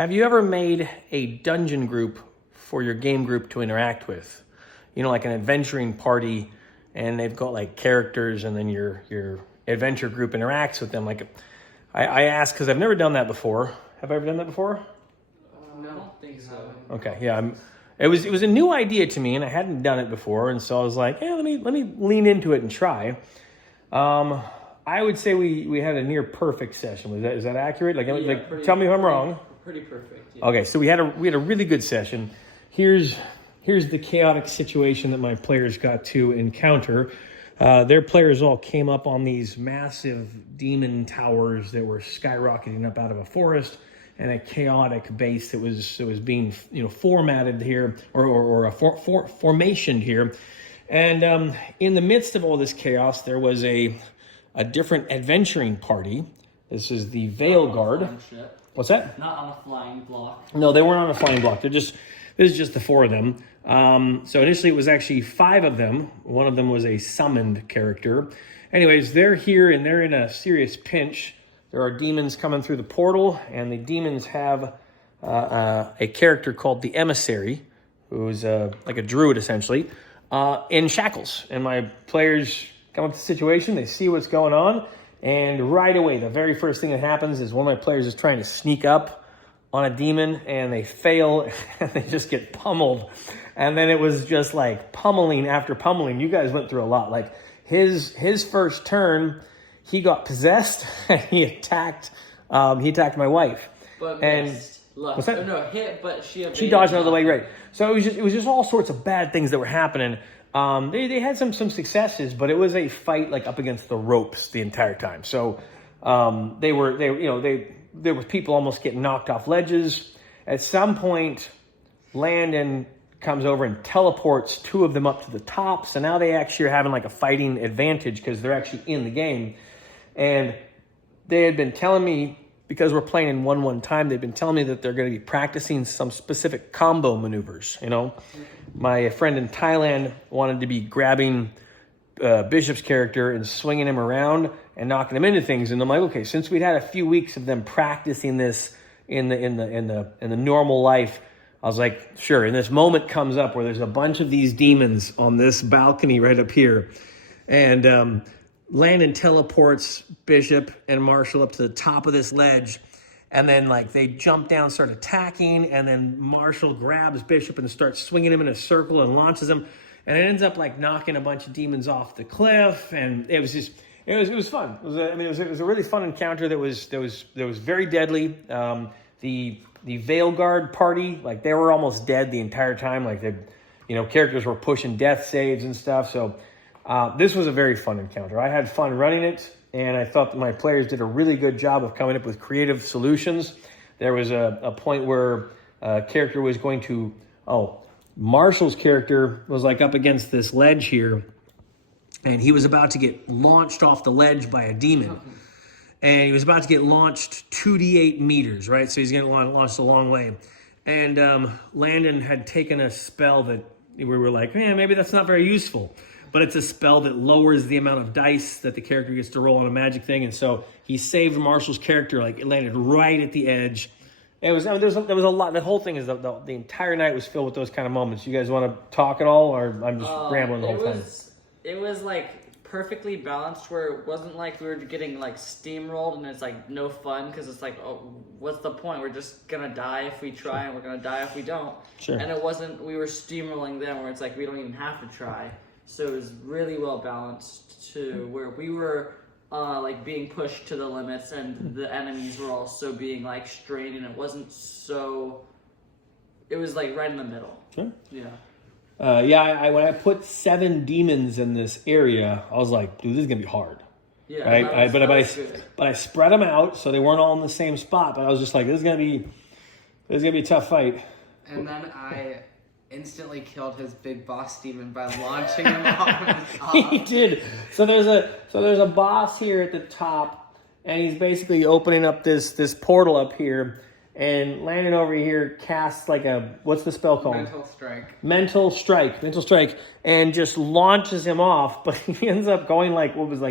Have you ever made a dungeon group for your game group to interact with? You know, like an adventuring party, and they've got like characters, and then your adventure group interacts with them. Like, I ask because I've never done that before. Have I ever done that before? No, I don't think so. Okay, yeah. It was a new idea to me, and I hadn't done it before, and so I was like, yeah, let me lean into it and try. I would say we had a near perfect session. Is that accurate? Tell me if I'm wrong. Pretty perfect. Yeah. Okay, so we had a really good session. Here's the chaotic situation that my players got to encounter. Their players all came up on these massive demon towers that were skyrocketing up out of a forest, and a chaotic base that was being formatted here or formationed here. And in the midst of all this chaos, there was a different adventuring party. This is the Veil Guard. What's that? Not on a flying block. No, they weren't on a flying block. This is just the four of them. So initially it was actually 5 of them. One of them was a summoned character. Anyways, they're here and they're in a serious pinch. There are demons coming through the portal, and the demons have a character called the Emissary, who's like a druid essentially, in shackles. And my players come up to the situation, they see what's going on, and right away, the very first thing that happens is one of my players is trying to sneak up on a demon, and they fail, and they just get pummeled. And then it was just like pummeling after pummeling. You guys went through a lot. Like his first turn, he got possessed, and he attacked my wife. But missed. What's that? No, hit, but she dodged out of the way, right? So it was just all sorts of bad things that were happening. They had some successes, but it was a fight like up against the ropes the entire time. So there were people almost getting knocked off ledges. At some point, Landon comes over and teleports 2 of them up to the top. So now they actually are having like a fighting advantage because they're actually in the game. And they had been telling me, because we're playing in 1-1 time, they've been telling me that they're going to be practicing some specific combo maneuvers. My friend in Thailand wanted to be grabbing Bishop's character and swinging him around and knocking him into things. And I'm like, okay, since we'd had a few weeks of them practicing this in the normal life, I was like, sure. And this moment comes up where there's a bunch of these demons on this balcony right up here, and Landon teleports Bishop and Marshall up to the top of this ledge. And then, they jump down, start attacking, and then Marshall grabs Bishop and starts swinging him in a circle and launches him. And it ends up, knocking a bunch of demons off the cliff. And it was fun. It was a really fun encounter that was very deadly. The Veil Guard party, they were almost dead the entire time. Characters were pushing death saves and stuff. So this was a very fun encounter. I had fun running it. And I thought that my players did a really good job of coming up with creative solutions. There was a point where a character was going to... Marshall's character was up against this ledge here. And he was about to get launched off the ledge by a demon. And he was about to get launched 2d8 meters, right? So he's getting launched a long way. And Landon had taken a spell that we were like, maybe that's not very useful. But it's a spell that lowers the amount of dice that the character gets to roll on a magic thing. And so he saved Marshall's character. It landed right at the edge. There was a lot. The whole thing is the entire night was filled with those kind of moments. You guys want to talk at all, or I'm just rambling the whole time? It was perfectly balanced, where it wasn't we were getting steamrolled and it's no fun, because it's what's the point? We're just gonna die if we try, and we're gonna die if we don't. Sure. And it wasn't, we were steamrolling them where it's we don't even have to try. So it was really well balanced to where we were being pushed to the limits, and the enemies were also being strained, and it wasn't so. It was right in the middle. Sure. Yeah. When I put 7 demons in this area, I was like, dude, this is gonna be hard. Yeah. Right. But I spread them out so they weren't all in the same spot. But I was just like, this is gonna be a tough fight. And then I instantly killed his big boss demon by launching him off the top. He did. So there's a boss here at the top, and he's basically opening up this portal up here, and Landon over here casts what's the spell called? Mental strike, and just launches him off, but he ends up going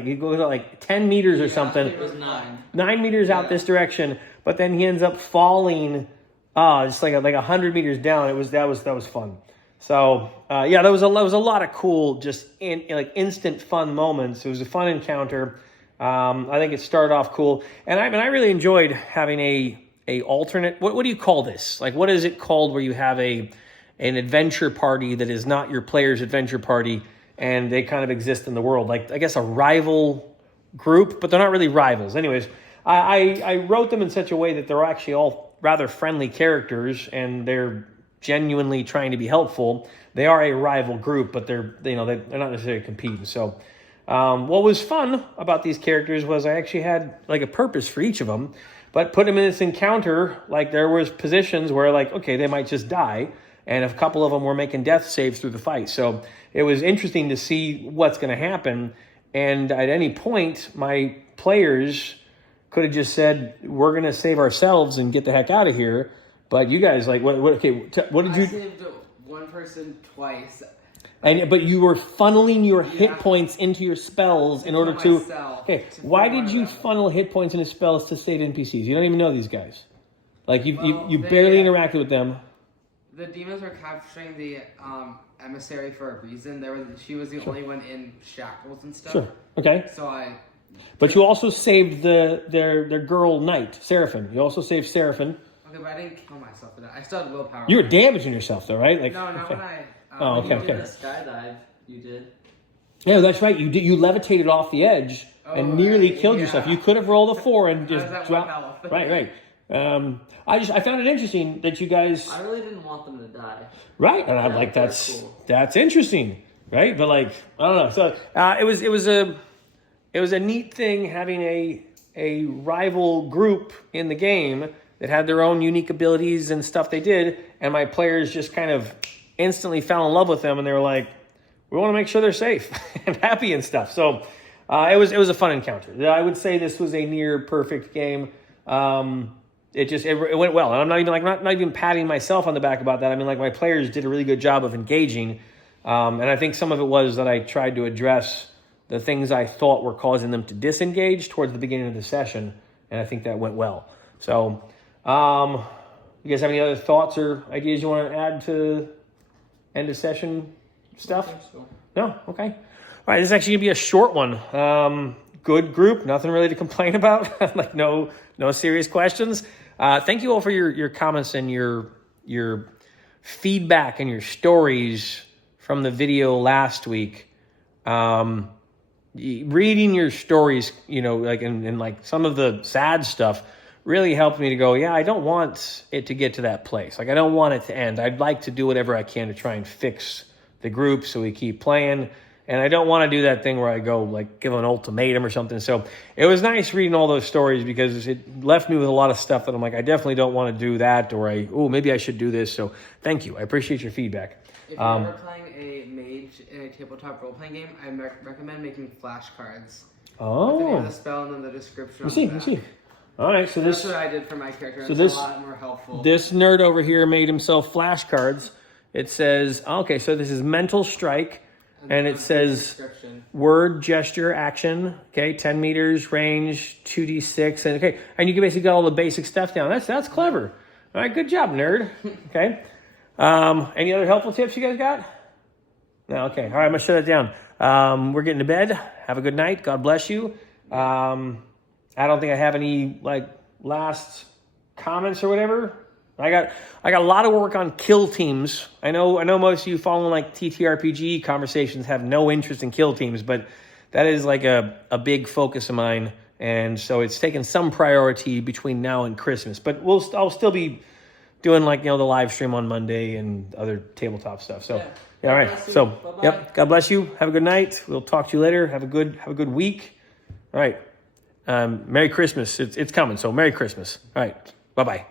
he goes 10 meters or something. It was 9. 9 meters out this direction, but then he ends up falling just like 100 meters down. That was fun. So yeah, there was a lot of cool, just like instant fun moments. It was a fun encounter. I think it started off cool, and I really enjoyed having a alternate. What do you call this? Like, what is it called where you have an adventure party that is not your player's adventure party, and they kind of exist in the world? Like, I guess a rival group, but they're not really rivals. Anyways, I wrote them in such a way that they're actually all rather friendly characters, and they're genuinely trying to be helpful. They are a rival group, but they're not necessarily competing. So what was fun about these characters was I actually had like a purpose for each of them, but put them in this encounter, like there was positions where like, okay, they might just die, and a couple of them were making death saves through the fight. So it was interesting to see what's going to happen, and at any point, my players could have just said, we're going to save ourselves and get the heck out of here. But you guys, like, what did you... I saved one person twice. But you were funneling your hit points into your spells in order to... Okay, why did you funnel hit points into spells to save NPCs? You don't even know these guys. Like, you barely interacted with them. The demons were capturing the emissary for a reason. She was the only one in shackles and stuff. Sure, okay. So But you also saved their girl knight, Seraphim. You also saved Seraphim. Okay, but I didn't kill myself for that. I still had willpower. You were damaging yourself, though, right? Like, no, not okay. when I... Okay. You did a skydive. You did. Yeah, that's right. You levitated off the edge and nearly killed yourself. You could have rolled a 4 and just dropped. Right. I found it interesting that you guys. I really didn't want them to die. Right, and I'm like, that's interesting, right? But like, I don't know. So it was a neat thing having a rival group in the game that had their own unique abilities and stuff they did, and my players just kind of instantly fell in love with them, and they were like, we want to make sure they're safe and happy and stuff. So it was a fun encounter. I would say this was a near perfect game. It went well, and I'm not even patting myself on the back about that. I mean, like, my players did a really good job of engaging, and I think some of it was that I tried to address the things I thought were causing them to disengage towards the beginning of the session, and I think that went well. So, you guys have any other thoughts or ideas you want to add to end of session stuff? So. No? Okay. All right, this is actually going to be a short one. Good group, nothing really to complain about. Like, no serious questions. Thank you all for your comments and your feedback and your stories from the video last week. Reading your stories, like and like some of the sad stuff really helped me to go, yeah, I don't want it to get to that place. Like, I don't want it to end. I'd like to do whatever I can to try and fix the group so we keep playing. And I don't want to do that thing where I go, like, give an ultimatum or something. So it was nice reading all those stories because it left me with a lot of stuff that I'm like, I definitely don't want to do that, or maybe I should do this. So thank you. I appreciate your feedback. If you're ever playing a mage in a tabletop role-playing game, I recommend making flashcards. Oh. With the name of the spell and then the description. Let's see. All right, so that's what I did for my character. So it's a lot more helpful. This nerd over here made himself flashcards. It says, okay, so this is mental strike, and it says word, gesture, action. Okay, 10 meters range, 2d6, and you can basically get all the basic stuff down. That's clever. All right, good job, nerd. Okay. Any other helpful tips you guys got? No. Okay. All right, I'm gonna shut it down. We're getting to bed. Have a good night. God bless you. I don't think I have any last comments or whatever. I got a lot of work on kill teams. I know most of you following TTRPG conversations have no interest in kill teams, but that is a big focus of mine, and so it's taken some priority between now and Christmas. But I'll still be doing the live stream on Monday and other tabletop stuff. So yeah, all right. So Bye-bye. Yep. God bless you. Have a good night. We'll talk to you later. Have a good week. All right. Merry Christmas. It's coming. So Merry Christmas. All right. Bye-bye.